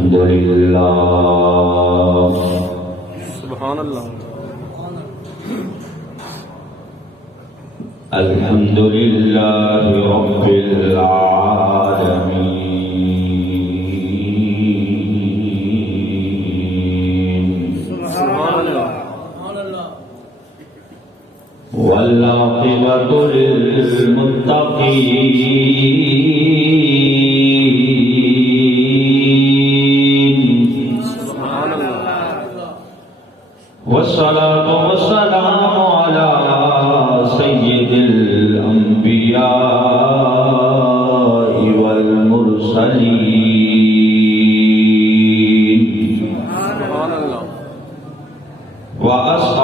الحمد لله سبحان اللہ الحمد لله رب العالمين سبحان اللہ والعاقبة للمتقين سبحان اللہ والصلاة والسلام على سيد الأنبياء والمرسلين سبحان اللہ وأصحابه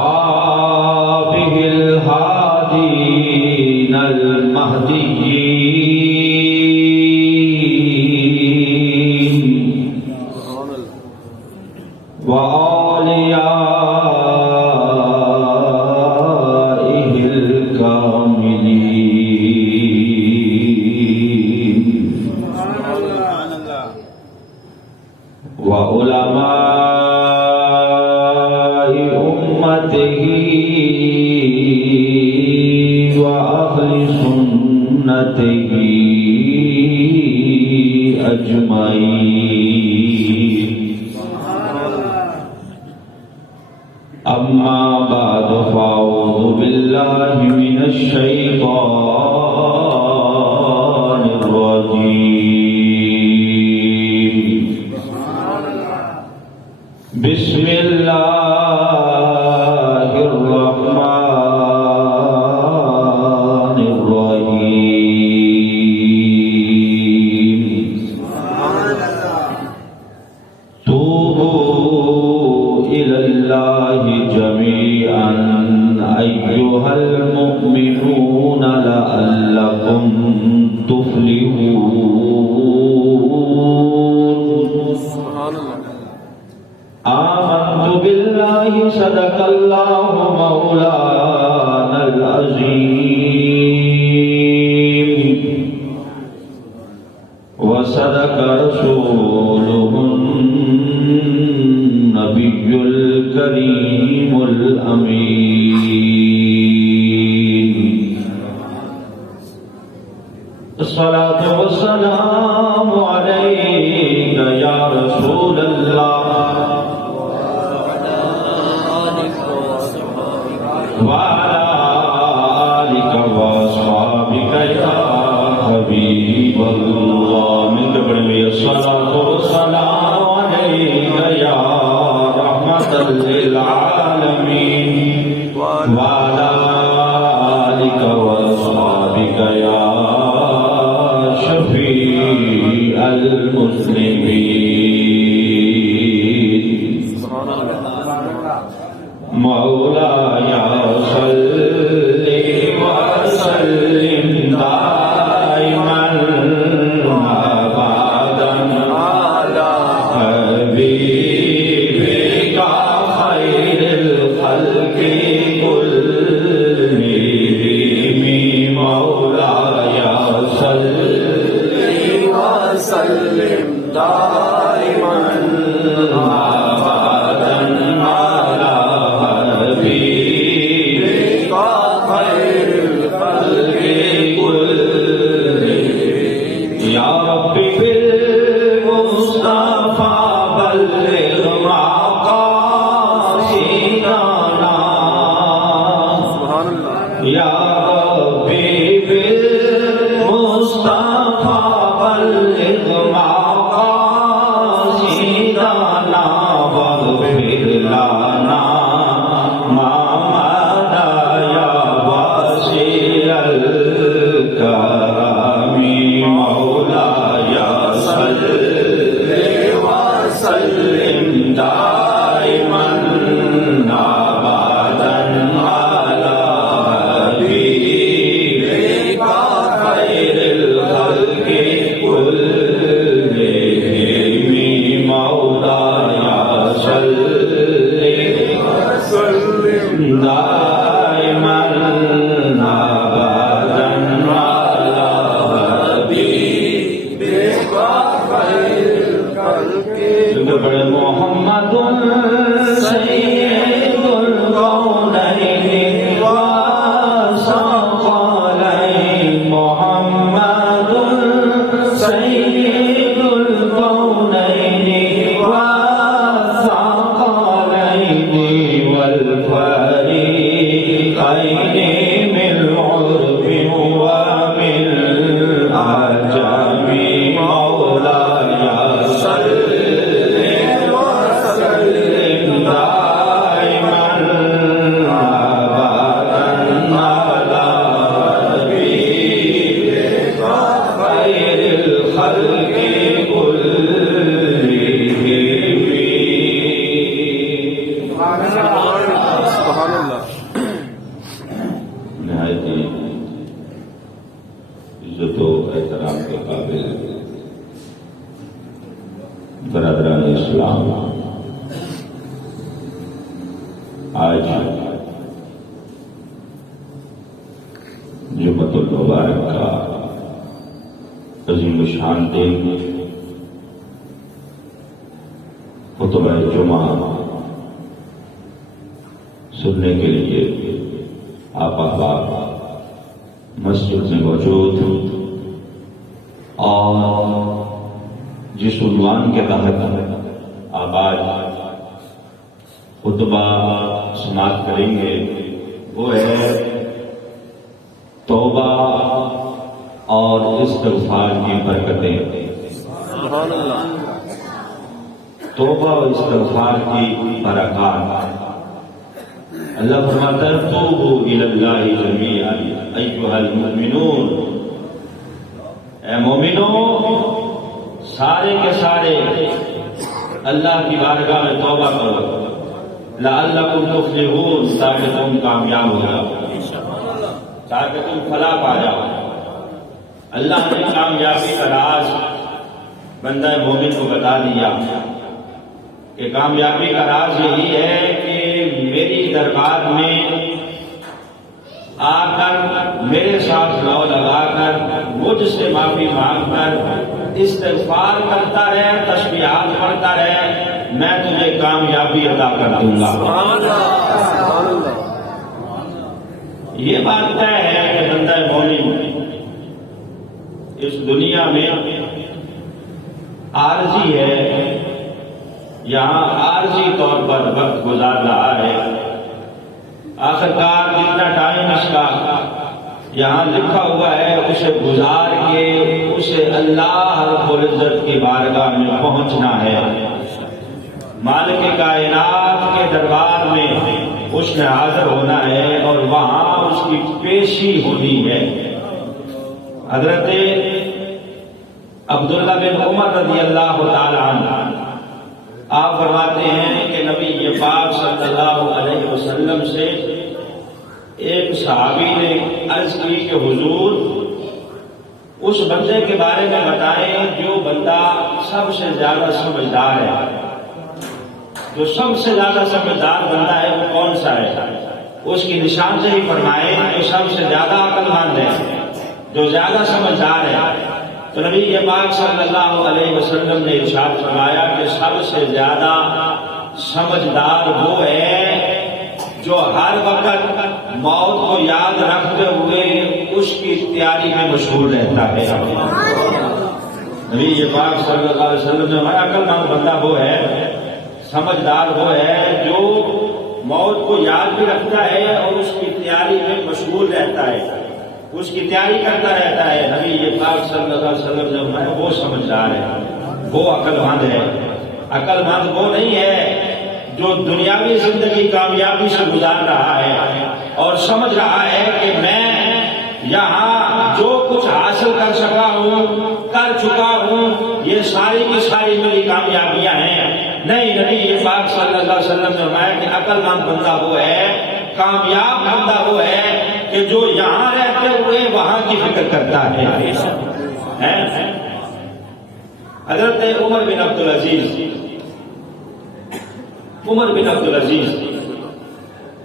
الهادين المهديين سبحان اللہ وأوليائه الكاملين سبحان اللہ وعلماء أمته وأهل سنته أجمعين أما بعد فأعوذ بالله من الشيطان الرجيم بسم الله الرحمن الرحيم توبوا إلى الله جميعا أيها المؤمنون لعلكم تفلحون سبحان اللہ آمنت بالله صدق الله مولانا العظيم وصدق رسوله النبي الكريم الأمين الصلاة والسلام عليك يا رسول الله وعلى آلك وأصحابك يا حبيب الله من قبل الصلاة والسلام عليك يا رحمة للعالمين وعلى آلك وأصحابك يا شفيع المسلمين سبحان اللہ مولاي صل وسلم دائما ابدا على حبيبك خير الخلق كلهم مولاي صل وسلم دائما ابدا على حبيبك خير الخلق كلهم يا ربي بالمصطفى بلغ مقاصدنا سبحان اللہ يا ربي بالمصطفى بلغ مقاصدنا عزت و احترام کے قابل برادران اسلام، آج جمعۃ المبارک کا عظیم الشان دن خطبہ جمعہ سننے کے لیے آپ احباب مسجد میں موجود، اور جس عنوان کے تحت آپ آج خطبہ سماعت کریں گے وہ ہے توبہ اور استغفار کی برکتیں۔ سبحان اللہ۔ توبہ اور استغفار کی برکات۔ اللہ فرماتا ہے توبوا الی اللہ جمیعا ایھا المؤمنون، اے مومنوں سارے کے سارے اللہ کی بارگاہ میں توبہ کرو، لعلکم تفلحون، تاکہ تم کامیاب ہو جاؤ، تاکہ تم فلاح پا جاؤ۔ اللہ نے کامیابی کا راز بندہ مومن کو بتا دیا کہ کامیابی کا راز یہی ہے کہ میری دربار میں آ کر میرے ساتھ لو لگا کر مجھ سے معافی مانگ کر استغفار کرتا رہے، تسبیحات پڑھتا رہے، میں تجھے کامیابی عطا کر دوں گا۔ سبحان اللہ۔ سبحان اللہ۔ یہ بات طے ہے کہ بندہ مومن اس دنیا میں عارضی ہے، یہاں عارضی طور پر وقت گزار رہا ہے۔ آخرکار جتنا ٹائم اس کا یہاں لکھا ہوا ہے اسے گزار کے اسے اللہ رب العزت کی بارگاہ میں پہنچنا ہے، مالک کائنات کے دربار میں اس نے حاضر ہونا ہے اور وہاں اس کی پیشی ہونی ہے۔ حضرت عبداللہ بن عمر رضی اللہ تعالی عنہ آپ فرماتے ہیں کہ نبی پاک صلی اللہ علیہ وسلم سے ایک صحابی نے عرض کی کہ حضور اس بندے کے بارے میں بتائیں جو بندہ سب سے زیادہ سمجھدار ہے، جو سب سے زیادہ سمجھدار بندہ ہے وہ کون سا ہے؟ اس کی نشاندہی فرمائیں جو سب سے زیادہ عقل مند ہے، جو زیادہ سمجھدار ہے۔ تو نبی پاک صلی اللہ علیہ وسلم نے ارشاد فرمایا کہ سب سے زیادہ سمجھدار وہ ہے جو ہر وقت موت کو یاد رکھتے ہوئے اس کی تیاری میں مشغول رہتا ہے۔ نبی پاک صلی اللہ علیہ وسلم نے ہمارا عقل مند بندہ وہ ہے، سمجھدار وہ ہے جو موت کو یاد بھی رکھتا ہے اور اس کی تیاری میں مشغول رہتا ہے، اس کی تیاری کرتا رہتا ہے۔ نبی پاک صلی اللہ علیہ وسلم نے فرمایا وہ سمجھدار ہے، وہ عقل مند ہے۔ عقل مند وہ نہیں ہے جو دنیاوی زندگی کامیابی سے گزار رہا ہے اور سمجھ رہا ہے کہ میں یہاں جو کچھ حاصل کر سکا ہوں کر چکا ہوں یہ ساری کی ساری میری کامیابیاں ہیں۔ نہیں، نبی پاک صلی اللہ علیہ وسلم نے فرمایا کہ عقل مند بندہ وہ ہے، کامیاب بندہ وہ ہے کہ جو یہاں رہتے ہوئے وہاں کی فکر کرتا ہے۔ حضرت عمر بن عبدالعزیز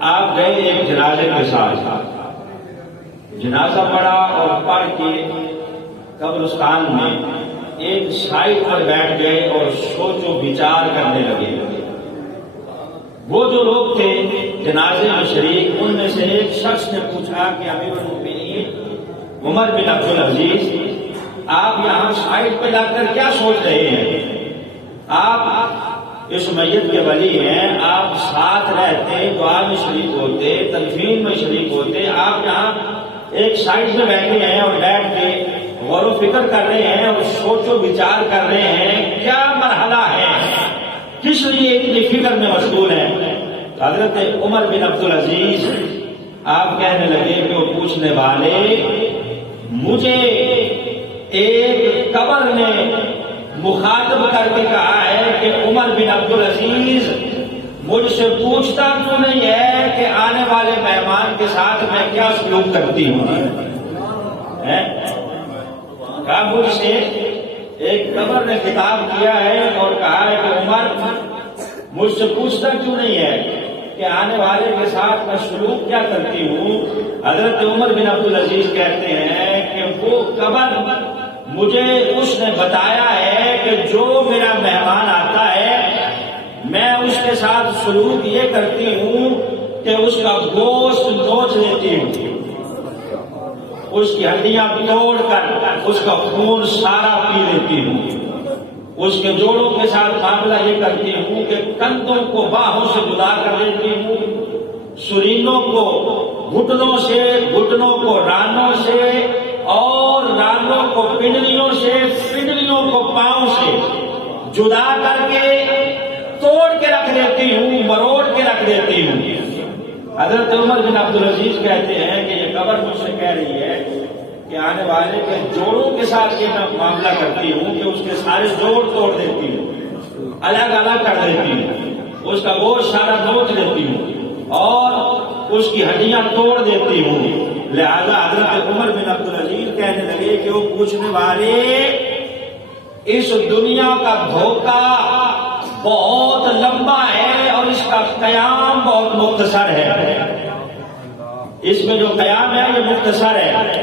آپ گئے ایک جنازے کے ساتھ، جنازہ پڑھا اور پڑھ کے قبرستان میں ایک سائڈ پر بیٹھ گئے اور سوچ و بچار کرنے لگے۔ وہ جو لوگ تھے جنازے میں شریک ان میں سے ایک شخص نے پوچھا کہ امیر المؤمنین عمر بن عبدالعزیز آپ یہاں سائڈ پہ جا کر کیا سوچ رہے ہیں؟ آپ اس میت کے ولی ہیں، آپ ساتھ رہتے، دعا میں شریک ہوتے، تدفین میں شریک ہوتے، آپ یہاں ایک سائڈ میں بیٹھے ہیں اور بیٹھ کے غور و فکر کر رہے ہیں اور سوچ و بچار کر رہے ہیں، کیا مرحلہ ہے، کس لیے اتنی فکر میں مشغول ہیں؟ حضرت عمر بن عبدالعزیز آپ کہنے لگے کہ وہ پوچھنے والے مجھے ایک قبر نے مخاطب کر کے کہا ہے کہ عمر بن عبدالعزیز مجھ سے پوچھتا تو نہیں ہے کہ آنے والے مہمان کے ساتھ میں کیا سلوک کرتی ہوں۔ کہا مجھ سے ایک قبر نے خطاب کیا ہے اور کہا ہے کہ عمر مجھ سے پوچھتا کیوں نہیں ہے کہ آنے والے کے ساتھ میں سلوک کیا کرتی ہوں؟ حضرت عمر بن عبدالعزیز کہتے ہیں کہ وہ قبر مجھے اس نے بتایا ہے کہ جو میرا مہمان آتا ہے میں اس کے ساتھ سلوک یہ کرتی ہوں کہ اس کا گوشت نوچ لیتی ہوں، اس کی ہڈیاں توڑ کر اس کا خون سارا پی لیتی ہوں، اس کے جوڑوں کے ساتھ معاملہ یہ کرتی ہوں کہ کندھوں کو باہوں سے جدا کر لیتی ہوں، سرینوں کو گھٹنوں سے، گھٹنوں کو رانوں سے، اور رانوں کو پنڈلیوں سے، پنڈلیوں کو پاؤں سے جدا کر کے توڑ کے رکھ دیتی ہوں، مروڑ کے رکھ دیتی ہوں۔ حضرت عمر بن عبدالعزیز کہتے ہیں کہ یہ قبر مجھ سے کہہ رہی ہے کہ آنے والے کے جوڑوں کے ساتھ یہ میں معاملہ کرتی ہوں کہ اس کے سارے جوڑ توڑ دیتی ہوں، الگ الگ کر دیتی ہوں، اس کا گوشت سارا نوچ دیتی ہوں اور اس کی ہڈیاں توڑ دیتی ہوں۔ لہذا حضرت عمر بن عبدالعزیز کہنے لگے کہ وہ پوچھنے والے اس دنیا کا دھوکہ بہت لمبا ہے اور اس کا قیام بہت مختصر ہے، اس میں جو قیام ہے یہ مختصر ہے،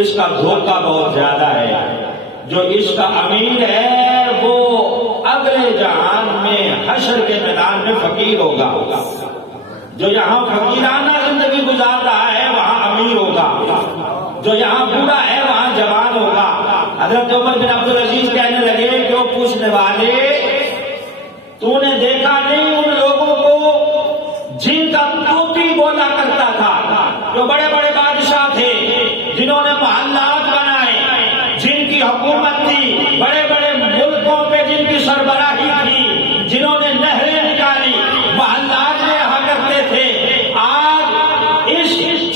اس کا دھوکہ بہت زیادہ ہے۔ جو اس کا امیر ہے وہ اگلے جہان میں حشر کے میدان میں فقیر ہوگا، جو یہاں فقیرانہ زندگی گزار رہا ہے وہاں امیر ہوگا، جو یہاں بوڑھا ہے وہاں جوان ہوگا۔ حضرت عمر بن عبدالعزیز کہنے لگے کہ وہ پوچھنے والے تو نے دیکھا نہیں ان لوگوں کو جن کا طوطی بولا کرتا تھا، جو بڑے بڑے بادشاہ تھے، جنہوں نے محلات بنائے، جن کی حکومت تھی، بڑے بڑے ملکوں پہ جن کی سربراہی تھی، جنہوں نے نہریں نکالی، محلات میں رہا کرتے تھے، آج اس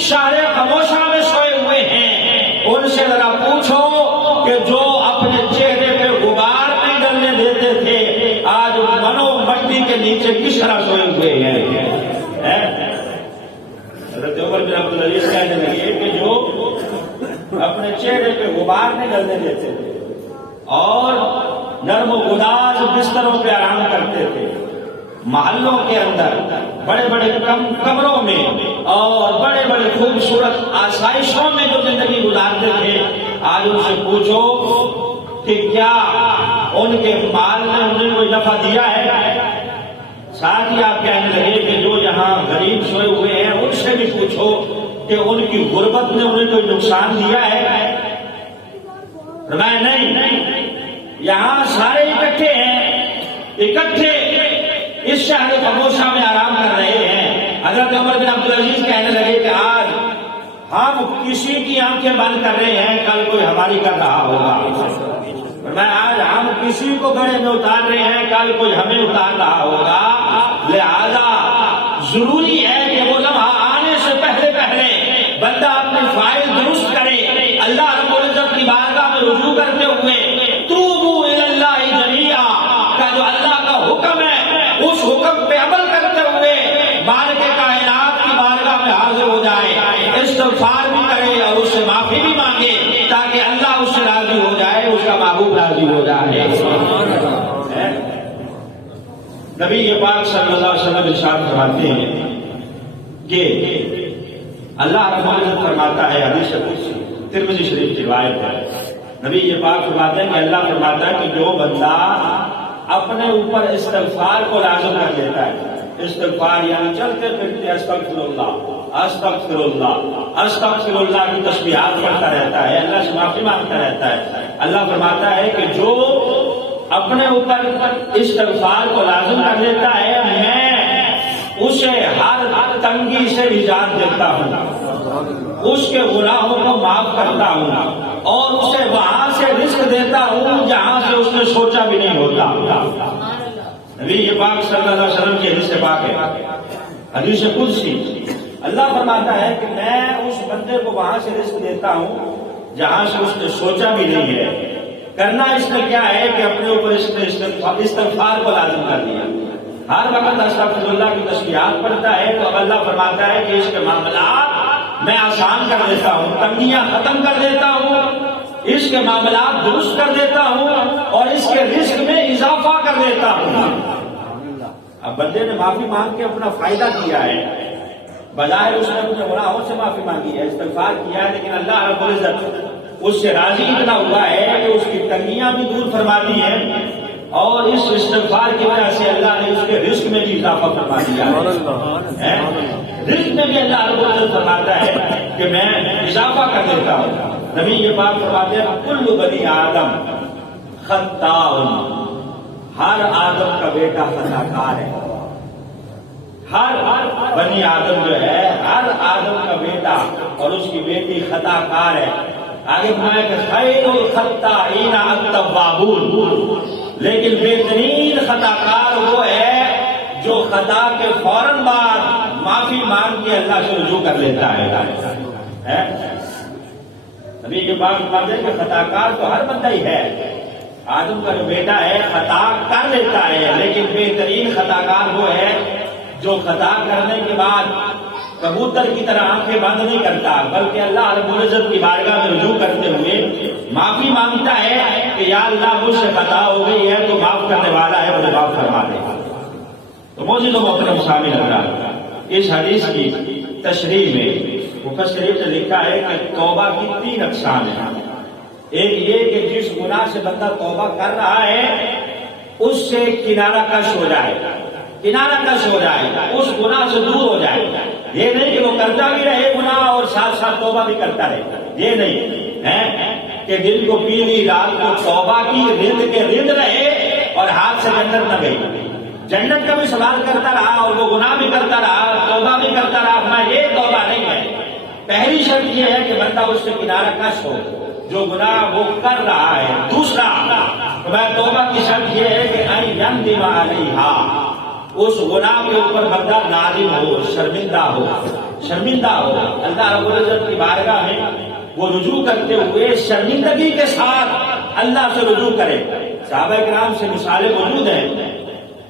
شہر خاموشہ میں سوئے ہوئے ہیں۔ ان سے ذرا پوچھو کہ جو اپنے چہرے پہ غبار نہیں ڈلنے دیتے تھے آج منو مٹی کے نیچے کس طرح سوئے ہوئے ہیں۔ حضرت عمر بن عبدالعزیز کہنے لگے کہ جو اپنے چہرے پہ غبار نہیں ڈلنے دیتے تھے اور نرم و گداز بستروں پہ آرام کرتے تھے، محلوں کے اندر بڑے بڑے کمروں میں اور بڑے بڑے خوبصورت آسائشوں میں جو زندگی گزارتے تھے، آج ان سے پوچھو کہ کیا ان کے مال نے انہیں کوئی نفع دیا ہے؟ ساتھ ہی آپ کہنے لگے کہ جو یہاں غریب سوئے ہوئے ہیں ان سے بھی پوچھو کہ ان کی غربت نے انہیں کوئی نقصان دیا ہے؟ فرمایا نہیں، یہاں سارے اکٹھے ہیں، اکٹھے اس شہر خاموشہ میں آرام کر رہے ہیں۔ حضرت عمر بن عبدالعزیز کہنے لگے کہ آج ہم کسی کی آنکھیں بند کر رہے ہیں، کل کوئی ہماری کر رہا ہوگا۔ میں آج ہم کسی کو گڑھے میں اتار رہے ہیں، کل کوئی ہمیں اتار رہا ہوگا۔ لہذا ضروری ہے کہ وہ لمحہ آنے سے پہلے پہلے بندہ اپنی فائل درست کرے، اللہ رب العزت کی بارگاہ میں رجوع کرتے ہوئے توبوا الی اللہ جمیعا کا جو اللہ کا حکم ہے اس حکم پہ عمل کرتے ہوئے مالک کائنات کی بارگاہ میں حاضر ہو جائے، استغفار بھی کرے اور اس سے معافی بھی مانگے تاکہ اللہ اس سے راضی ہو جائے، اس کا محبوب راضی ہو جائے۔ نبی پاک صلی اللہ علیہ وسلم ارشاد فرماتے ہیں کہ اللہ رب العزت فرماتا ہے، حدیث قدسی ترمذی شریف کی روایت ہے، نبی پاک فرماتے ہیں کہ اللہ فرماتا ہے کہ جو بندہ اپنے اوپر استغفار کو لازم کر لیتا ہے، استغفار یعنی چلتے پھرتے استغفر اللہ، استغفر اللہ، استغفر اللہ کی تسبیحات پڑھتا رہتا ہے، اللہ سے معافی مانگتا رہتا ہے، اللہ فرماتا ہے کہ جو اپنے اوپر استغفار کو لازم کر لیتا ہے میں اسے ہر تنگی سے نجات دیتا ہوں، اس کے گناہوں کو معاف کرتا ہوں اور اسے وہاں سے رزق دیتا ہوں جہاں سے اس نے سوچا بھی نہیں ہوتا۔ نبی پاک صلی اللہ علیہ وسلم کی حدیث پاک ہے، حدیث قدسی، اللہ فرماتا ہے کہ میں اس بندے کو وہاں سے رزق دیتا ہوں جہاں سے اس نے سوچا بھی نہیں ہے۔ کرنا اس میں کیا ہے کہ اپنے اوپر اس نے استغفار کو لازم کر دیا، ہر وقت استغفر اللہ کی تسبیحات پڑھتا ہے تو اب اللہ فرماتا ہے کہ اس کے معاملات میں آسان کر دیتا ہوں، تنگیاں ختم کر دیتا ہوں اس کے معاملات درست کر دیتا ہوں اور اس کے رزق میں اضافہ کر دیتا ہوں۔ اب بندے نے معافی مانگ کے اپنا فائدہ کیا ہے، بظاہر اس نے اپنے گناہوں سے معافی مانگی ہے، استغفار کیا ہے، لیکن اللہ رب العزت اس سے راضی اتنا ہوا ہے کہ اس کی تنگیاں بھی دور فرما دی ہیں، اور اس استغفار کی وجہ سے اللہ نے اس کے رزق میں بھی اضافہ فرما دیا ہے۔ رزق میں بھی اللہ رب العزت فرماتا ہے کہ میں اضافہ کر دیتا ہوں۔ نبی یہ بات فرماتے ہیں کل بنی آدم خطاء، ہر آدم کا بیٹا خطا کار ہے۔ ہر بنی آدم جو ہے، ہر آدم کا بیٹا اور اس کی بیٹی خطا کار ہے۔ آگے فرمایا کہ خیر الخطائین التوابون، لیکن بہترین خطا کار وہ ہے جو خطا کے فوراً بعد معافی مانگ کے اللہ سے رجوع کر لیتا ہے۔ نبی کے بعد فرماتے ہیں کہ خطا کار تو ہر بندہ ہی ہے، آدم کا جو بیٹا ہے خطا کر لیتا ہے، لیکن بہترین خطا کار وہ ہے جو خطا کرنے کے بعد کبوتر کی طرح آنکھیں بند نہیں کرتا، بلکہ اللہ رب العزت کی بارگاہ میں رجوع کرتے ہوئے معافی مانگتا ہے کہ یا اللہ مجھ سے خطا ہو گئی ہے تو معاف کرنے والا ہے، مجھے معاف فرما دے۔ تو معزز و محترم شامل حضرات، اس حدیث کی تشریح میں مفسرین نے لکھا ہے کہ توبہ کی 3 اقسام ہیں۔ ایک یہ کہ جس گناہ سے بندہ توبہ کر رہا ہے اس سے کنارہ کش ہو جائے، کنارہ کش ہو جائے، اس گناہ سے دور ہو جائے۔ یہ نہیں کہ وہ کرتا بھی رہے گناہ اور ساتھ ساتھ توبہ بھی کرتا رہے، یہ نہیں ہے کہ دن کو پی لی رات کو توبہ کی، رند کے رند رہے اور ہاتھ سے جنت نہ گئی، جنت کا بھی سوال کرتا رہا اور وہ گناہ بھی کرتا رہا، توبہ بھی کرتا رہا، اپنا یہ توبہ نہیں ہے۔ پہلی شرط یہ ہے کہ بندہ اس سے کنارہ کش ہو جو گناہ وہ کر رہا ہے۔ دوسرا توبہ کی شرط یہ ہے کہ ان یندم علیہا، اس گناہ کے اوپر بندہ نادم ہو، شرمندہ ہو، شرمندہ ہو، اللہ رب العزت کی بارگاہ میں وہ رجوع کرتے ہوئے شرمندگی کے ساتھ اللہ سے رجوع کرے۔ صحابہ کرام سے مثالیں موجود ہیں۔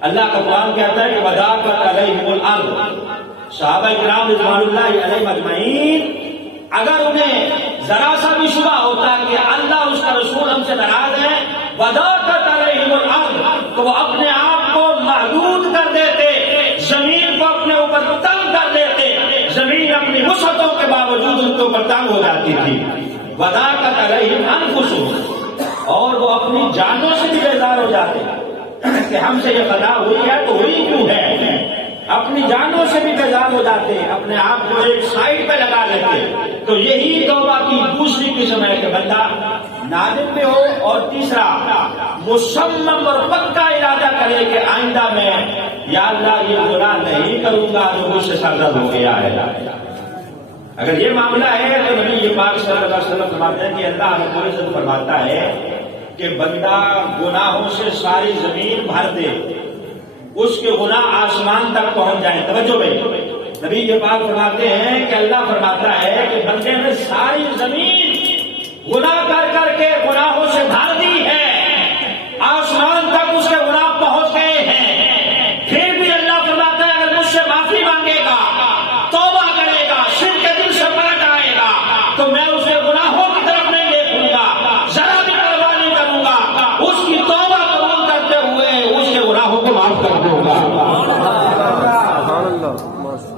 اللہ کا قرآن کہتا ہے کہ وَضَاقَتْ عَلَيْهِمُ الْأَرْضُ، صحابہ کرام رضوان اللہ علیہم اجمعین اگر انہیں ذرا سا بھی شبہ ہوتا کہ اللہ اس کا رسول ہم سے ناراض ہے، وَضَاقَتْ عَلَيْهِمُ الْأَرْضُ، تو وہ اپنے آپ کو محدود کر دیتے، زمین کو اپنے اوپر تنگ کر دیتے، زمین اپنی وسعتوں کے باوجود ان کے اوپر تنگ ہو جاتی تھی۔ وَضَاقَتْ عَلَيْهِمْ أَنفُسُهُمْ، اور وہ اپنی جانوں سے بھی بیزار ہو جاتے کہ ہم سے یہ خطا ہوئی ہے تو ہوئی کیوں ہے، اپنی جانوں سے بھی بیزار ہو جاتے، اپنے آپ کو ایک سائڈ پہ لگا لیتے۔ تو یہی توبہ کی دوسری قسم ہے کہ بندہ نادم پہ ہو، اور تیسرا مصمم اور پکا ارادہ کرے کہ آئندہ میں یا اللہ یہ گناہ نہیں کروں گا جو مجھ سے سرزد ہو گیا ہے۔ اگر یہ معاملہ ہے تو نبی پاک صلی اللہ علیہ وسلم فرماتے ہیں کہ اللہ رب العزت فرماتا ہے کہ بندہ گناہوں سے ساری زمین بھر دے، اس کے گناہ آسمان تک پہنچ جائیں۔ توجہ بھائی، نبی یہ بات فرماتے ہیں کہ اللہ فرماتا ہے کہ بندے نے ساری زمین گناہ کر کر کے گناہوں سے بھر دی ہے، آسمان تک اس کے گناہ پہنچ گئے ہیں، پھر بھی اللہ فرماتا ہے اگر مجھ سے معافی مانگے گا، توبہ کرے گا، شرک کے دل سے پلٹ آئے گا تو میں اسے گناہوں کی طرف نہیں دیکھوں گا، ذرا بھی پرواہ نہیں کروں گا، اس کی توبہ قبول کرتے ہوئے اس کے گناہوں کو معاف کر دوں گا۔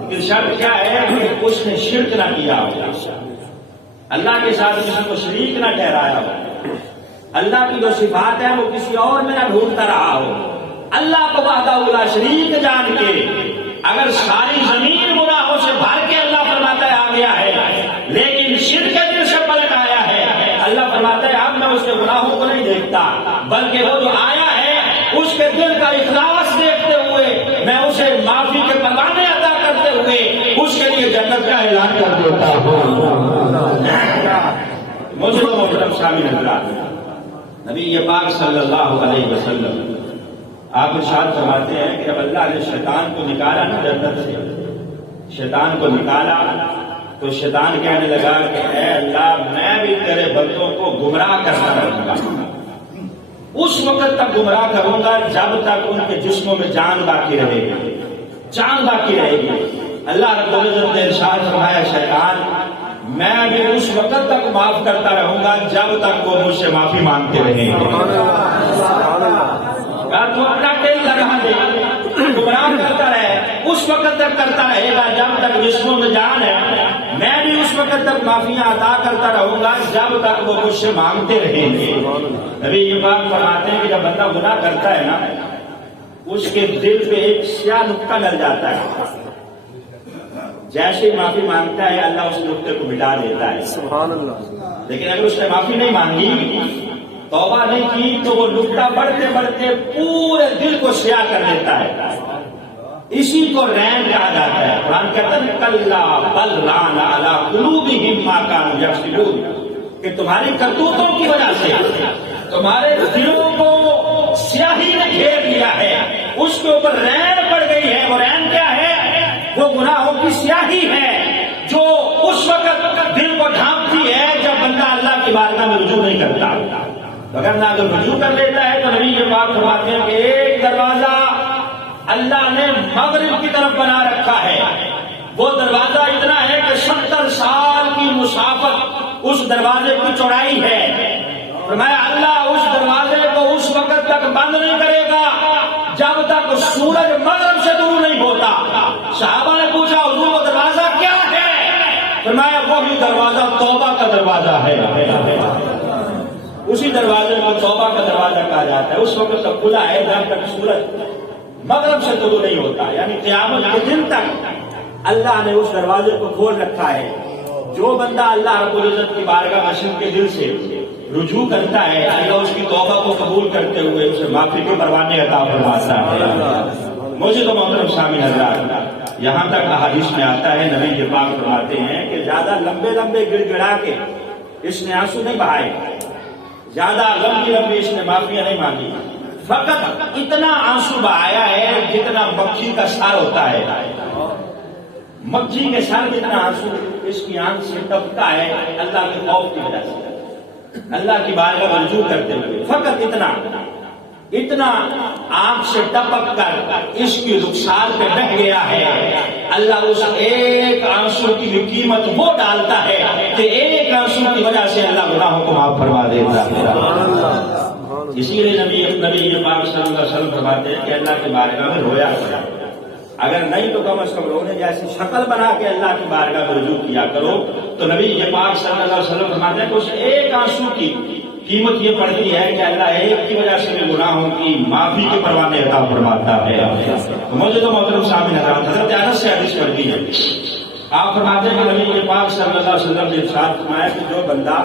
لیکن شرط کیا ہے کہ اس نے شرک نہ کیا ہو، اللہ کے ساتھ کسی کو شریک نہ ٹھہرایا ہو، اللہ کی جو صفات ہے وہ کسی اور میں نہ ڈھونڈتا رہا ہو، اللہ کو وحدہ لا شریک جان کے اگر ساری زمین گناہوں سے بھر کے اللہ فرماتا ہے آ گیا ہے، لیکن شرک کے دل سے پلٹ آیا ہے، اللہ فرماتا ہے اب میں اس کے گناہوں کو نہیں دیکھتا، بلکہ وہ جو آیا ہے اس کے دل کا اخلاص دیکھتے ہوئے میں اسے معافی کے پروانے عطا کرتے ہوئے اس کے لیے جنت کا اعلان کر دیتا ہوں۔ مجھے تو محترم شامل حضرات، نبی پاک صلی اللہ علیہ وسلم آپ ارشاد فرماتے ہیں کہ جب اللہ نے شیطان کو نکالا نا جنت سے، شیطان کو نکالا تو شیطان کہنے لگا کہ اے اللہ میں بھی تیرے بندوں کو گمراہ کرتا رہوں گا، اس وقت تک گمراہ کروں گا جب تک ان کے جسموں میں جان باقی رہے گی، جان باقی رہے گی۔ اللہ رب العزت نے ارشاد فرمایا شیطان میں بھی اس وقت تک معاف کرتا رہوں گا جب تک وہ مجھ سے معافی مانگتے رہیں گے۔ تو اپنا دل لگا دے، گمراہ کرتا رہے، اس وقت تک کرتا رہے گا جب تک جسموں میں جان ہے۔ میں بھی اس وقت تک معافیاں عطا کرتا رہوں گا جب تک وہ مجھ سے مانگتے رہیں گے۔ نبی یہ بات فرماتے ہیں کہ جب بندہ گناہ کرتا ہے نا، اس کے دل پہ ایک سیاہ نقطہ ڈل جاتا ہے، جیسے ہی معافی مانگتا ہے اللہ اس نقطے کو مٹا دیتا ہے۔ سبحان اللہ۔ لیکن اگر اس نے معافی نہیں مانگی، توبہ نہیں کی، تو وہ نقطہ بڑھتے بڑھتے پورے دل کو سیاہ کر دیتا ہے۔ اسی کو رین کہا جاتا ہے۔ قرآن کہتا ہے کلا بل ران علی قلوبہم ما کانوا یکسبون، کہ تمہاری کرتوتوں کی وجہ سے تمہارے دلوں کو سیاہی نے گھیر لیا ہے، اس کے اوپر رین پڑ گئی ہے۔ وہ رین کیا ہے؟ وہ گناہوں کی سیاہی ہے جو اس وقت دل کو ڈھانپتی ہے جب بندہ اللہ کی بارگاہ میں رجوع نہیں کرتا۔ اگر نہ اگر رجوع کر لیتا ہے تو نبی یہ بات فرماتے ہیں کہ ایک دروازہ اللہ نے مغرب کی طرف بنا رکھا ہے، وہ دروازہ اتنا ہے کہ 70 سال کی مسافت اس دروازے کی چوڑائی ہے۔ فرمایا اللہ اس دروازے کو اس وقت تک بند نہیں کرے گا جب تک سورج مغرب سے دور نہیں ہوتا۔ صحابہ نے پوچھا حضور وہ دروازہ کیا ہے؟ فرمایا وہی دروازہ توبہ کا دروازہ ہے۔ اسی دروازے کو توبہ کا دروازہ کہا جاتا ہے۔ اس وقت تک کھلا ہے جب تک سورج مغرب سے طلوع نہیں ہوتا، یعنی قیامت کے دن تک اللہ نے اس دروازے کو کھول رکھا ہے۔ جو بندہ اللہ رب العزت کی بارگاہ مشرق کے دل سے رجوع کرتا ہے، اللہ اس کی توبہ کو قبول کرتے ہوئے اسے معافی کے پروانے عطا فرماتا ہے۔ مجھے تو محترم سامعین حضرات، یہاں تک احادیث میں آتا ہے، نبی یہ پاک فرماتے ہیں کہ زیادہ لمبے لمبے گڑ گڑا کے اس نے آنسو نہیں بہائے، زیادہ لمبی لمبی اس نے معافیاں نہیں مانگی، فقط اتنا آنسو بہایا ہے جتنا مکھی کا سر ہوتا ہے۔ مکھی کے سر جتنا آنسو اس کی آنکھ سے ٹپکتا ہے اللہ کے خوف کی وجہ سے، اللہ کی بارگاہ میں رجوع کرتے ہوئے، فقط اتنا آنکھ سے ٹپک کر اس کی رخسار پہ بہ گیا ہے۔ اللہ اس ایک آنسو کی بھی قیمت وہ ڈالتا ہے کہ ایک آنسو کی وجہ سے اللہ گناہوں کو معاف فرما دیتا ہے۔ اسی لیے نبی پاک صلی اللہ علیہ وسلم فرماتے ہیں کہ اللہ کی بارگاہ میں رویا کرو، اگر نہیں تو کم از کم رونے جیسی شکل بنا کے اللہ کی بارگاہ میں رجوع کیا کرو۔ تو نبی پاک صلی اللہ علیہ وسلم فرماتے ہیں کہ اس ایک آنسو کی قیمت یہ پڑتی ہے کہ اللہ ایک کی وجہ سے گناہوں کی معافی کے پروانے عطا فرماتا ہے۔ مجھے تو محترم سامعین حضرات، حضرت انس سے حدیث پڑھتی ہے، آپ فرماتے ہیں کہ نبی پاک صلی اللہ علیہ وسلم نے ارشاد فرمایا کہ جو بندہ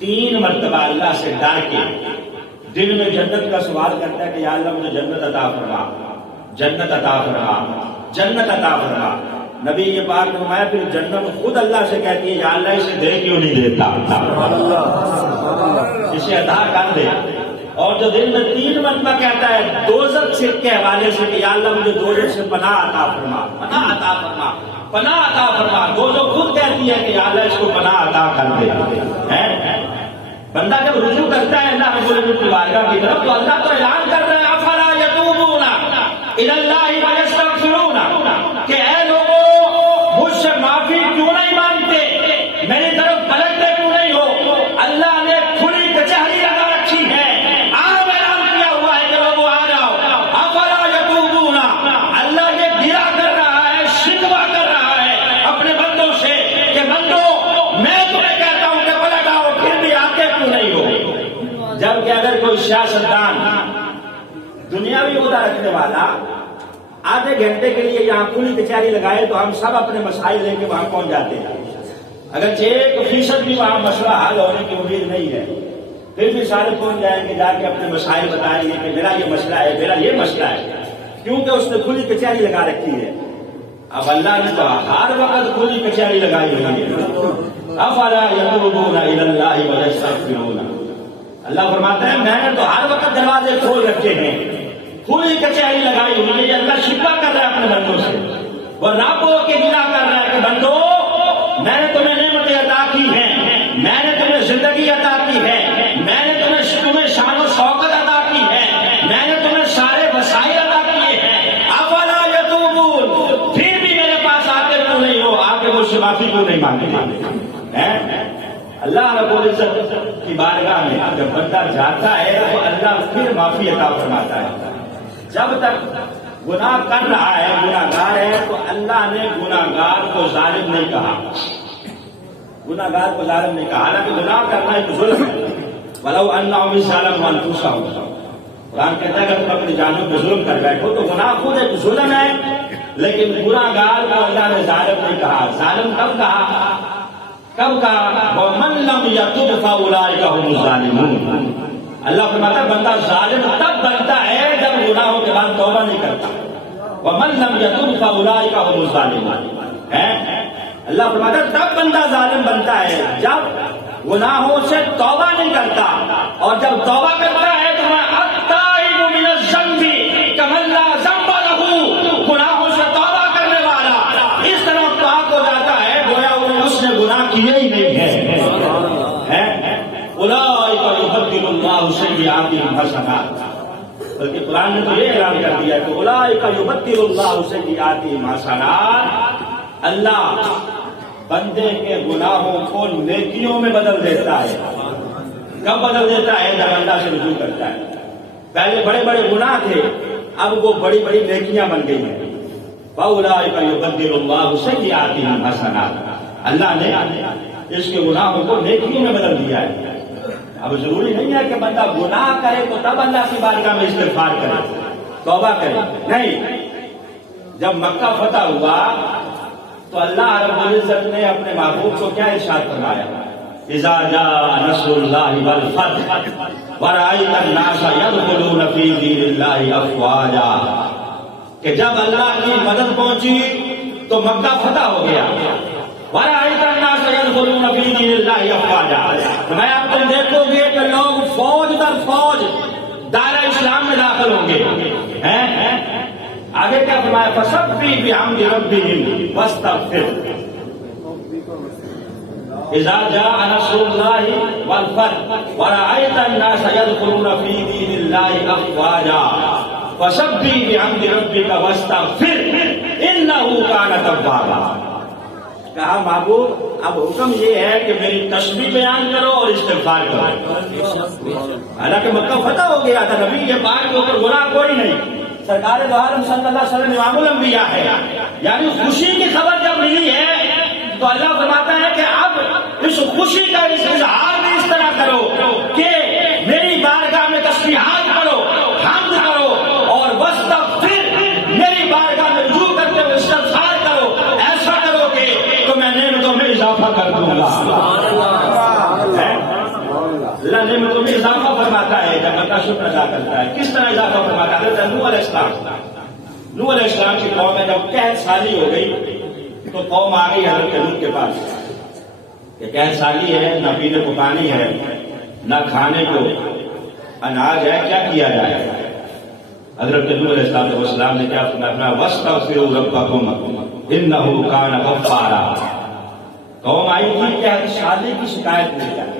3 مرتبہ اللہ سے ڈر کے دل میں جنت کا سوال کرتا ہے کہ یا اللہ مجھے جنت عطا فرما، جنت عطا فرما، جنت عطا فرما، نبی یہ بات فرمایا پھر جنت خود اللہ سے کہتی ہے یا اللہ اسے دے کیوں نہیں دیتا، اسے عطا کر دے۔ اور جو دل میں 3 مرتبہ کہتا ہے دوزخ کے حوالے سے کہ یا اللہ مجھے دوزخ سے پناہ عطا فرما، پناہ عطا فرما، پناہ عطا فرما، دوزخ خود کہتی ہے کہ یا اللہ اس کو پناہ عطا کر دے۔ بندہ جب رجوع کرتا ہے اللہ رب العزت کی بارگاہ کی طرف تو اللہ تو اعلان کر رہا ہے افلا یتوبون الی اللہ ویستغفرون، کہ اے لوگوں مجھ سے معافی کیوں نہیں مانگتے، میری طرف پلٹتے کیوں نہیں ہو؟ اللہ نے کھلی کچہری لگا رکھی ہے، عام اعلان کیا ہوا ہے کہ لوگوں آ جاؤ، افلا یتوبون، اللہ یہ گرا کر رہا ہے، شکوہ کر رہا ہے اپنے بندوں سے کہ بندوں میں تمہیں کہتا ہوں کہ پلٹ آؤ، پھر بھی آتے کیوں نہیں ہو؟ جبکہ اگر کوئی سیاستدان دنیاوی عہدہ رکھنے والا آدھے گھنٹے کے لیے یہاں کھلی کچہری لگائے تو ہم سب اپنے مسائل لے کے وہاں پہنچ جاتے ہیں، اگر 1% بھی وہاں مسئلہ حل ہونے کی امید نہیں ہے پھر بھی سارے پہنچ جائیں گے، جا کے اپنے مسائل بتائیں گے کہ میرا یہ مسئلہ ہے، میرا یہ مسئلہ ہے، کیونکہ اس نے کھلی کچہری لگا رکھی ہے۔ اب اللہ نے تو ہر وقت کھلی کچہری لگائی ہوئی ہے، افلا یتوبون الی اللہ ویستغفرون، اللہ فرماتا ہے میں نے تو ہر وقت دروازے کھول رکھے ہیں، کھلی کچہری لگائی ہوئی ہے۔ اللہ شکوہ کر رہا ہے اپنے بندوں سے، وہ رب کے گلا کر رہا ہے کہ بندو میں نے تمہیں نعمتیں عطا کی ہیں، میں نے تمہیں زندگی عطا کی ہے، میں نے تمہیں شان و شوکت عطا کی ہے، میں نے تمہیں سارے وسائل عطا کیے ہیں، افلا یتوبون، پھر بھی میرے پاس آتے کیوں نہیں ہو؟ آ کے مجھ سے معافی کیوں نہیں مانگتے ہیں؟ اللہ رب العزت کی بارگاہ میں جب بندہ جاتا ہے تو اللہ پھر معافی عطا فرماتا ہے. جب تک گناہ کر رہا ہے، گناہ گار ہے، تو اللہ نے گناہ گار کو ظالم نہیں کہا. گناہ گار کو ظالم نہیں کہا، حالانکہ گناہ کرنا ایک ظلم ہے. وَلَوْ أَنَّهُمْ ظَلَمُوا أَنفُسَهُمْ، قرآن کہتا ہے کہ تم اپنی جانوں پہ ظلم کر بیٹھو تو گناہ خود ایک ظلم ہے، لیکن گناہ گار کو اللہ نے ظالم نہیں کہا. ظالم کب کہا؟ کب کہا؟ وَمَن لَّمْ يَتُبْ فَأُولَٰئِكَ هُمُ الظَّالِمُونَ. اللہ فرماتا ہے بندہ ظالم تب بنتا ہے جب گناہوں کے بعد توبہ نہیں کرتا. وَمَن لَّمْ يَتُبْ فَأُولَٰئِكَ هُمُ الظَّالِمُونَ. اللہ فرماتا ہے تب بندہ ظالم بنتا ہے جب گناہوں سے توبہ نہیں کرتا، اور جب توبہ کرتا ہے تو میں التائب من الذنب کمن لا ذنب لہ، گناہوں سے توبہ کرنے والا اس طرح پاک ہو جاتا ہے گویا اس نے گناہ کیے ہی نہیں ہے. اولئک یبدل اللہ سیئاتہم حسنات، بلکہ قرآن نے تو یہ اعلان کر دیا کہ اولئک یبدل اللہ سیئاتہم حسنات. اللہ بندے کے گناہوں کو نیکیوں میں بدل دیتا ہے. کب بدل دیتا ہے؟ جب اللہ سے رجوع کرتا ہے. پہلے بڑے بڑے گناہ تھے، اب وہ بڑی بڑی نیکیاں بن گئی ہیں. فَأُولَٰئِكَ يُبَدِّلُ اللَّهُ سَيِّئَاتِهِمْ حَسَنَاتٍ، اللہ نے اس کے گناہوں کو نیکیوں میں بدل دیا ہے. اب ضروری نہیں ہے کہ بندہ گناہ کرے تو تب اللہ کی بارگاہ میں استغفار کرے، توبہ کرے. نہیں، جب مکہ فتح ہوا تو اللہ رب العزت نے اپنے محبوب کو کیا ارشاد فرمایا؟ اذا جاء نصر اللہ والفتح ورأیت الناس یدخلون فی دین اللہ افواجا، کہ جب اللہ کی مدد پہنچی تو مکہ فتح ہو گیا. ورأیت الناس یدخلون فی دین اللہ افواجا، میں اب تم دیکھو گے کہ لوگ فوج در فوج دائرہ اسلام میں داخل ہوں گے. آگے کیا فرمایا؟ فَسَبِّحْ بِحَمْدِ رَبِّهِمْ وَاسْتَغْفِرْ اذا جاء نصر اللہ والفتح ورأیت الناس يدخلون فی دین اللہ افواجا فَسَبِّحْ بِحَمْدِ رَبِّكَ وَاسْتَغْفِرْ إِنَّهُ كَانَ تَوَّابًا. کہا محبوب اب حکم یہ ہے کہ میری تسبیح بیان کرو اور استغفار کرو. حالانکہ مکہ فتح ہو گیا تھا، نبی کے بعد کے اوپر گناہ کوئی نہیں. سرکار دو عالم صلی اللہ علیہ وسلم امام الانبیاء ہے، یعنی خوشی کی خبر جب ملی ہے تو اللہ فرماتا ہے کہ اب اس خوشی کا اظہار بھی اس طرح کرو کہ میری بارگاہ میں تسبیحات پڑھو، حمد کرو، اور واستغفر، میری بارگاہ میں رجوع کرتے ہوئے استغفار کرو. ایسا کرو کہ تو میں نعمتوں میں اضافہ کر دوں گا. اللہ نعمتوں میں اضافہ فرماتا ہے جب بندہ شکر ادا کرتا ہے. کس طرح اضافہ فرماتا ہے؟ نوح علیہ السلام کی قوم میں جب قحط سالی ہو گئی تو قوم آ گئی حضرت نوح کے پاس کہ قحط سالی ہے، نہ پینے کو پانی ہے، نہ کھانے کو اناج ہے، کیا کیا جائے؟ حضرت نوح علیہ السلام نے کیا فرمایا؟ وَاسْتَغْفِرُوا رَبَّكُمْ إِنَّهُ كَانَ غَفَّارًا. قوم آئی تھی قحط سالی کی شکایت مل جائے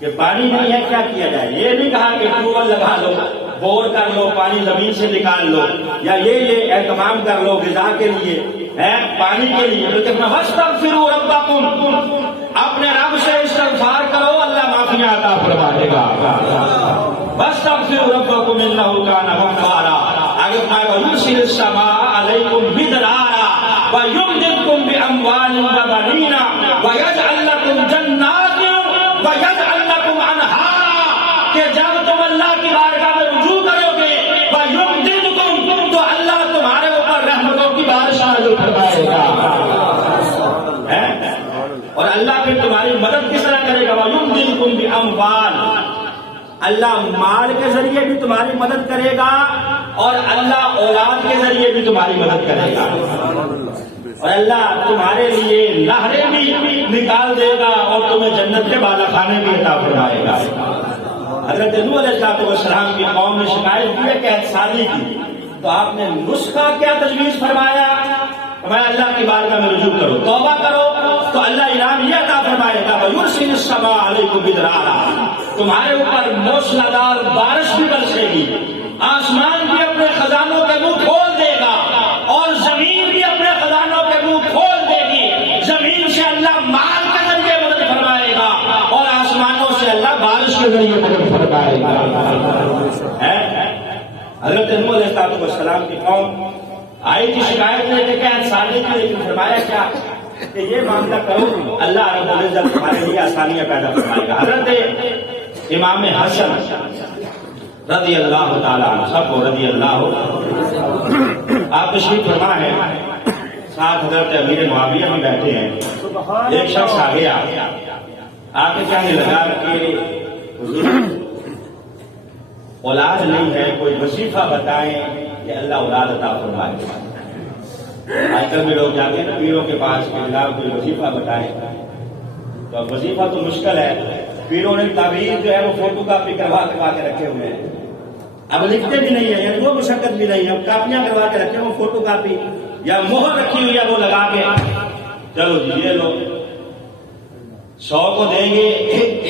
کہ پانی نہیں ہے، کیا کیا جائے؟ یہ نہیں کہا کہ ٹیوب ویل لگا لو، بور کر لو، پانی زمین سے نکال لو، یا یہ اہتمام کر لو غذا کے لیے، پانی کے لیے. بلکہ وَاسْتَغْفِرُوا رَبَّكُمْ، اپنے رب سے استغفار کرو، اللہ معافیاں عطا فرما دے گا. وَاسْتَغْفِرُوا رَبَّكُمْ إِنَّهُ كَانَ غَفَّارًا. آگے وَيُرْسِلِ السَّمَاءَ عَلَيْكُمْ مِدْرَارًا وَيُمْدِدْكُمْ بِأَمْوَالٍ وَبَنِينَ وَيَجْعَلْ لَكُمْ جَنَّاتٍ وَيَجْعَلْ لَكُمْ أَنْهَارًا، کہ جب تم اللہ کی بارگاہ میں رجوع کرو گے وَيُمْدِدْكُمْ، تو اللہ تمہارے اوپر رحمتوں کی بارش نازل فرمائے گا. اور اللہ پھر تمہاری مدد کس طرح کرے گا؟ وَيُمْدِدْكُمْ بِأَمْوَالٍ، اللہ مال کے ذریعے بھی تمہاری مدد کرے گا، اور اللہ اولاد کے ذریعے بھی تمہاری مدد کرے گا. اور اللہ تمہارے لیے نہریں بھی نکال دے گا اور تمہیں جنت کے بالا خانے بھی عطا فرمائے گا. حضرت نوح علیہ السلام کی قوم نے شکایت کی ہے قحط سالی کی، تو آپ نے نسخہ کیا تجویز فرمایا؟ اللہ کی بارگاہ میں رجوع کرو، توبہ کرو، تو اللہ انعام یہ عطا فرمائے گا وَيُرْسِلِ السَّمَاءَ عَلَيْكُمْ مِدْرَارًا، تمہارے اوپر موسلا دار بارش بھی برسے گی، آسمان بھی اپنے خزانوں کے منہ کھول دے گا، اور زمین بھی اپنے خزانوں کے منہ کھول دے گی، زمین اللہ مال کے ذریعے مدد فرمائے گا اور آسمانوں سے اللہ بارش کے ذریعے مدد فرمائے گا. حضرت نوح علیہ السلام کی قوم آئی تھی شکایت لے کے کہ صادق نے، لیکن فرمایا کیا کہ یہ معاملہ کرو اللہ رب العزت تمہارے لیے آسانیاں پیدا فرمائے گا. حضرت امام حسن رضی اللہ تعالیٰ عنہ، سب کو رضی اللہ، آپ تشریف فرما ہے، ساتھ حضرت امیر معاویہ بھی بیٹھے ہیں. ایک شخص آ گیا، آ کے کہنے لگا کہ حضور اولاد نہیں ہے، کوئی وظیفہ بتائیں کہ اللہ اولاد عطا فرمائے. آج کل بھی لوگ جاتے ہیں نا پیروں کے پاس کہ اللہ کوئی وظیفہ بتائیں، تو اب وظیفہ تو مشکل ہے. پیروں نے تعبیر جو ہے وہ فوٹو کاپی کروا کے رکھے ہوئے ہیں، اب لکھتے بھی نہیں ہے، یعنی وہ مشقت بھی نہیں ہے، اب کاپیاں کروا کے رکھے، وہ فوٹو کاپی یا مہر رکھی ہوئی ہے وہ لگا کے چلو جی یہ لو 100 کو دیں گے،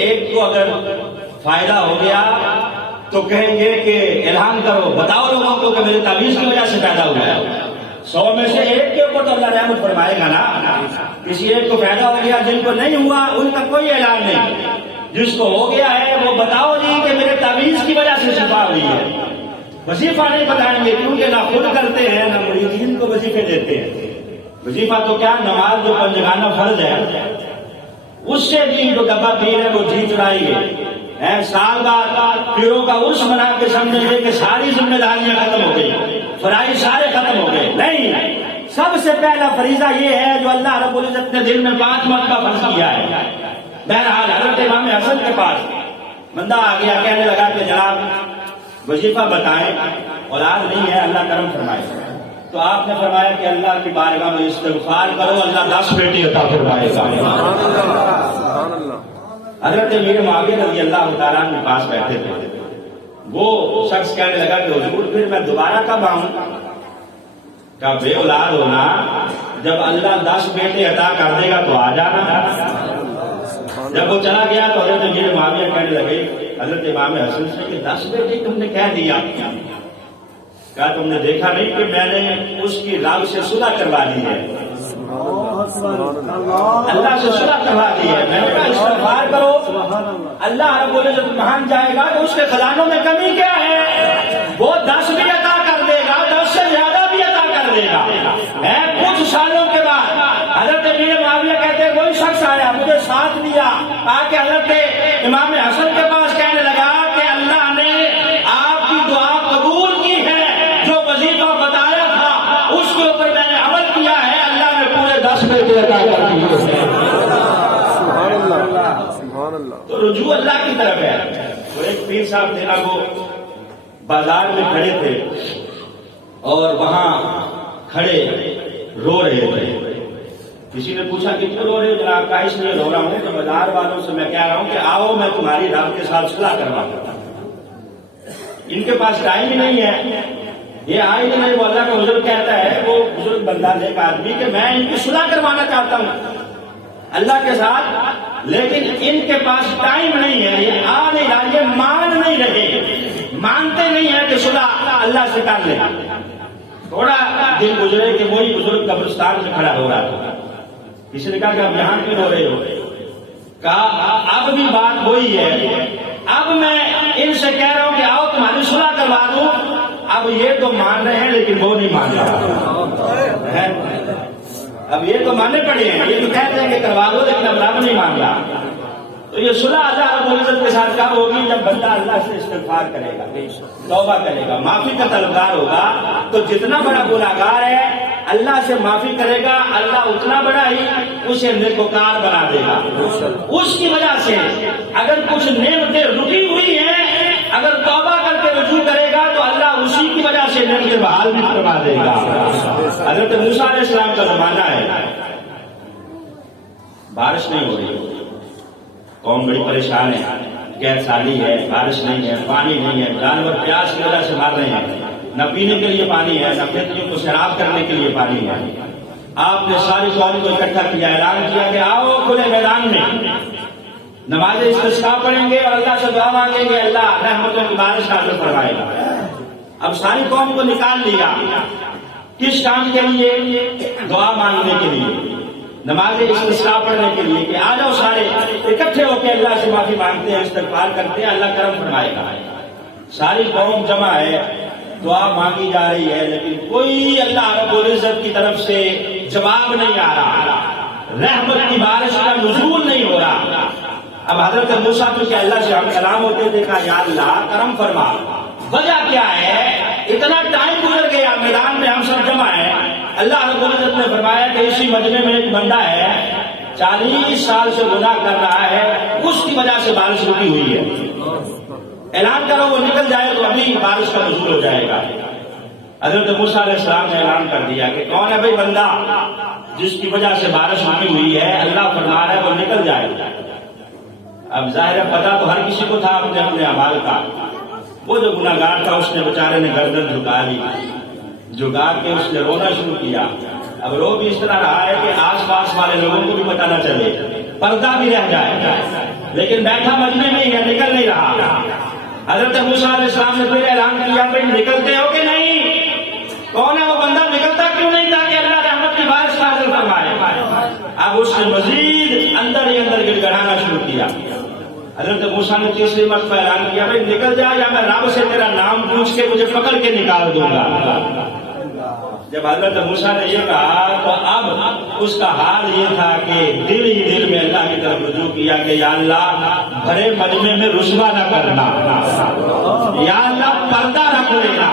ایک کو اگر فائدہ ہو گیا تو کہیں گے کہ اعلان کرو، بتاؤ لوگوں کو کہ میرے تعویذ کی وجہ سے پیدا ہوا ہے. 100 میں سے ایک کے اوپر تو اللہ رحمت فرمائے گا نا. کسی ایک کو فائدہ ہو گیا، جن کو نہیں ہوا ان کا کوئی اعلان نہیں. جس کو ہو گیا ہے وہ بتاؤ جی کہ میرے تعویذ کی وجہ سے شفا ہوئی ہے. وظیفہ نہیں بتائیں گے کیونکہ نہ خود کرتے ہیں نہ مریدین کو وظیفے دیتے ہیں. وظیفہ تو کیا، نماز جو پنجگانہ فرض ہے اس سے بھی جو ڈبہ پیر ہے وہ جی چڑھائی ہے. سال بعد پیروں کا عرس منا کے سمجھیں گے کہ ساری ذمہ داریاں ختم ہو گئی، فرائض سارے ختم ہو گئے. نہیں، سب سے پہلا فریضہ یہ ہے جو اللہ رب العزت نے دل میں 5 مرتبہ فرض کیا ہے. بہرحال حضرت امام حسن کے پاس بندہ آ گیا، کہنے لگا کہ جناب وظیفہ بتائیں، اولاد نہیں ہے، اللہ کرم فرمائے. تو آپ نے فرمایا کہ اللہ کی بارگاہ میں استغفار کرو، اللہ 10 بیٹی عطا فرمائے گا. حضرت امیر معاویہ رضی اللہ تعالیٰ کے پاس بیٹھے تھے. وہ شخص کہنے لگا کہ حضور پھر میں دوبارہ کب آؤں؟ کہ بے اولاد ہونا، جب اللہ 10 بیٹے عطا کر دے گا تو آ جانا. جب وہ چلا گیا تو حضرت امیر معاویہ کہنے لگے حضرت امام حسن سے کہ 10 بیٹے تم نے کہہ دیا، کیا تم نے دیکھا نہیں کہ میں نے اس کی رب سے صلح کروا دی ہے، اللہ سے صلح کروا دی ہے. میں نے کہا استغفار کرو، اللہ رب العزت مان جائے گا کہ اس کے خزانوں میں کمی کیا ہے، وہ 10 بھی عطا کر دے گا، 10 سے زیادہ بھی عطا کر دے گا. کچھ سالوں کے بعد حضرت امیر معاویہ کہتے ہیں کوئی شخص آیا، مجھے ساتھ لیا، آ کے حضرت امام حسن کے پاس کہنے لگا کہ اللہ نے آپ کی دعا قبول کی ہے، جو وظیفہ بتایا تھا اس کے اوپر میں نے عمل کیا ہے، اللہ نے پورے 10 بیٹے عطا کر دیے. سبحان اللہ. تو رجوع اللہ کی طرف ہے. تو ایک پیر صاحب تھے نا، وہ بازار میں کھڑے تھے اور وہاں کھڑے رو رہے تھے. کسی نے پوچھا کہ کیوں رو رہے ہو؟ جناب کہا اس لیے رو رہا ہوں کہ بازار والوں سے میں کہہ رہا ہوں کہ آؤ میں تمہاری رب کے ساتھ صلح کرواتا ہوں. ان کے پاس ٹائم ہی نہیں ہے، یہ آئے ہی نہیں. وہ اللہ کا حضور کہتا ہے، وہ بزرگ بندہ ایک آدمی کہ میں ان کی صلح کروانا چاہتا ہوں اللہ کے ساتھ، لیکن ان کے پاس ٹائم نہیں ہے، یہ آ نہیں رہا، یہ مان نہیں رہے، مانتے نہیں ہیں کہ صلح اللہ سے کر لیں. تھوڑا دن گزرے کہ وہی بزرگ قبرستان سے کھڑا ہو رہا تھا. کسی نے کہا کہ اب یہاں کیوں ہو رہے ہو؟ کہا اب بھی بات وہی ہے، اب میں ان سے کہہ رہا ہوں کہ آؤ تمہاری صلح کروا دوں. اب یہ تو مان رہے ہیں لیکن وہ نہیں مان رہا. اب یہ تو ماننے پڑے ہیں، یہ تو کہتے ہیں کہ کروا دو لیکن اب رب نہیں مان رہا. تو یہ صلح اللہ رب العزت کے ساتھ کب ہوگی؟ جب بندہ اللہ سے استغفار کرے گا، توبہ کرے گا، معافی کا طلبگار ہوگا. تو جتنا بڑا گناہگار ہے اللہ سے معافی کرے گا، اللہ اتنا بڑا ہی اسے نیکوکار بنا دے گا. اس کی وجہ سے اگر کچھ نعمتیں رکی ہوئی ہیں، اگر توبہ کر کے رجوع کرے گا تو اللہ اسی کی وجہ سے نعمتیں بحال بھی کروا دے گا. حضرت موسیٰ علیہ السلام کا زمانہ ہے، بارش نہیں ہو رہی، قوم بڑی پریشان ہے، غیر سالی ہے، بارش نہیں ہے، پانی نہیں ہے، جانور پیاس کی وجہ سے مر رہے ہیں، نہ پینے کے لیے پانی ہے، نہ کھیتیوں کو سیراب کرنے کے لیے پانی ہے. آپ نے ساری قوم کو اکٹھا کیا، اعلان کیا کہ آؤ کھلے میدان میں نماز استسقاء پڑھیں گے اور اللہ سے دعا مانگیں گے، اللہ رحمتوں کی بارش نازل فرمائے گا. اب ساری قوم کو نکال لیا، کس کام کے لیے؟ دعا مانگنے کے لیے. نماز استسقاء پڑھنے کے لیے کہ آ جاؤ سارے اکٹھے ہو کے اللہ سے معافی مانگتے ہیں، استغفار کرتے ہیں، اللہ کرم فرمائے گا۔ ساری قوم جمع ہے، دعا مانگی جا رہی ہے، لیکن کوئی اللہ رب العزت کی طرف سے جواب نہیں آ رہا، رحمت کی بارش کا نزول نہیں ہو رہا۔ اب حضرت موسیٰ کے اللہ سے ہم کلام ہوتے دیکھا، یا اللہ کرم فرما، وجہ کیا ہے؟ اتنا ٹائم گزر گیا، میدان میں ہم سب جمع ہیں، اللہ رب العزت نے فرمایا کہ اسی مجمع میں ایک بندہ ہے 40 سال سے گناہ کر رہا ہے، اس کی وجہ سے بارش رکی ہوئی ہے، اعلان کرو وہ نکل جائے تو ابھی بارش کا نزول ہو جائے گا۔ حضرت موسیٰ علیہ السلام نے اعلان کر دیا کہ کون ہے بھائی بندہ جس کی وجہ سے بارش رکی ہوئی ہے، اللہ فرما رہا ہے وہ نکل جائے گا۔ اب ظاہر ہے پتا تو ہر کسی کو تھا اپنے اپنے اعمال کا، وہ جو گناہ گار تھا اس نے بیچارے نے گردن جھکا لی، جھکا کے اس نے رونا شروع کیا۔ اب رو بھی اس طرح رہا ہے کہ آس پاس والے لوگوں کو بھی پتہ نہ چلے، پردہ بھی رہ جائے، لیکن بیٹھا مجمع میں ہی ہے، نکل نہیں رہا۔ حضرت موسیٰ علیہ السلام نے پھر اعلان کیا بھائی نکلتے ہو کہ نہیں؟ کون ہے وہ بندہ، نکلتا کیوں نہیں تاکہ اللہ رحمت کی بارش نازل فرمائے؟ اب اس نے مزید اندر ہی اندر گڑ گڑانا شروع کیا۔ حضرت موسیٰ نے تیسری مرتبہ اعلان کیا بھائی نکل جا یا میں رب سے تیرا نام پوچھ کے مجھے پکڑ کے نکال دوں گا۔ جب حضرت موسیٰ نے یہ کہا تو اب اس کا حال یہ تھا کہ دل ہی دل میں اللہ کی طرف رجوع کیا کہ یا اللہ بھرے مجمع میں رسوا نہ کرنا، یا اللہ پردہ رکھ لینا،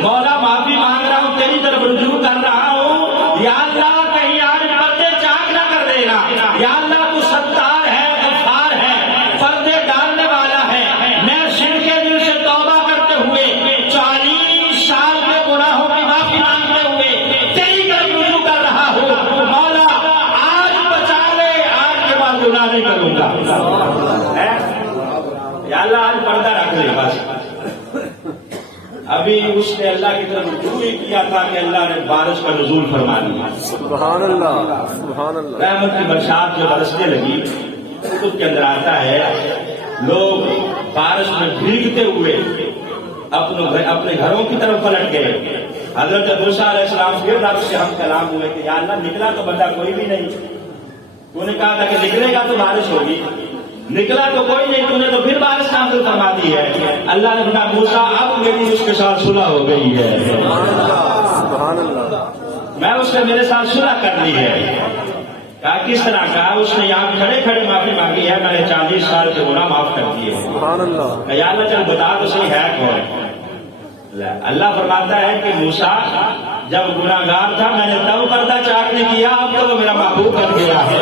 مولا معافی مانگ رہا ہوں، تیری طرف رجوع کر رہا ہوں، یا اللہ کہیں آج پردے چاک نہ کر دینا، یا اللہ تو ستار ہے، غفار ہے، پردے ڈالنے والا ہے۔ میں سن کے دل سے توبہ کرتے ہوئے 40 سال کے گناہوں کی معافی مانگتے ہوئے تیری طرف رجوع کر رہا ہوں، مولا آج بچا لے، آج کے بعد گناہ نہیں کروں گا۔ یا اللہ آج پردہ رکھ لے بس۔ ابھی اس نے اللہ کی طرف رجوع ہی کیا تھا کہ اللہ نے بارش کا نزول فرما دیا۔ سبحان اللہ، سبحان اللہ۔ رحمت کی برسات جو برسنے لگی، کتب کے اندر آتا ہے لوگ بارش میں بھیگتے ہوئے اپنے گھروں کی طرف پلٹ گئے۔ حضرت موسیٰ علیہ السلام پھر رب سے ہم کلام ہوئے کہ یا اللہ نکلا تو بندہ کوئی بھی نہیں، تو نے کہا تھا کہ نکلے گا تو بارش ہوگی، نکلا تو کوئی نہیں، تو نے تو پھر بارش نازل فرما دی ہے۔ اللہ نے کہا موسیٰ اب میری اس کے ساتھ صلح ہو گئی ہے، سبحان اللہ، میں اس نے میرے ساتھ صلح کر لی ہے۔ کہا کس طرح؟ کہا اس نے یہاں کھڑے کھڑے معافی مانگی ہے، میں نے 40 سال سے گناہ معاف کر دیے۔ سبحان اللہ۔ یا اللہ چل بتا تو صحیح ہے کون؟ اللہ فرماتا ہے کہ موسیٰ جب گناہ گار تھا میں نے تب پردہ چاک نہیں کیا، اب تو وہ میرا محبوب بن گیا ہے۔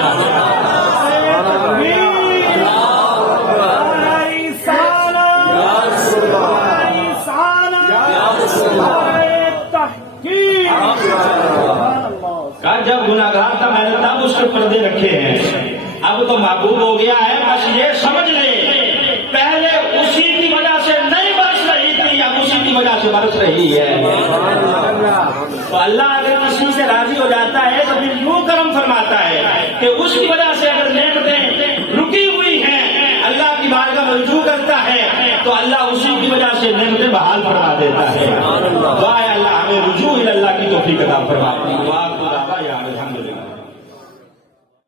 کہا جب گناہ گار تھا میں نے تب اس کے پردے رکھے ہیں، اب تو محبوب ہو گیا ہے، بس یہ سمجھ لے پہلے اسی کی وجہ سے نہیں برس رہی تھی، اب اسی کی وجہ سے برس رہی ہے۔ تو اللہ اگر کسی سے راضی ہو جاتا ہے تو پھر یوں کرم فرماتا ہے کہ اس کی وجہ سے اگر نعمتیں رکی ہوئی ہیں اللہ کی بارگاہ میں رجوع کرتا ہے تو اللہ اسی کی وجہ سے نعمتیں بحال فرما دیتا ہے۔ دعا ہے اللہ ہمیں رجوع اللہ کی توفیق عطا فرمائے۔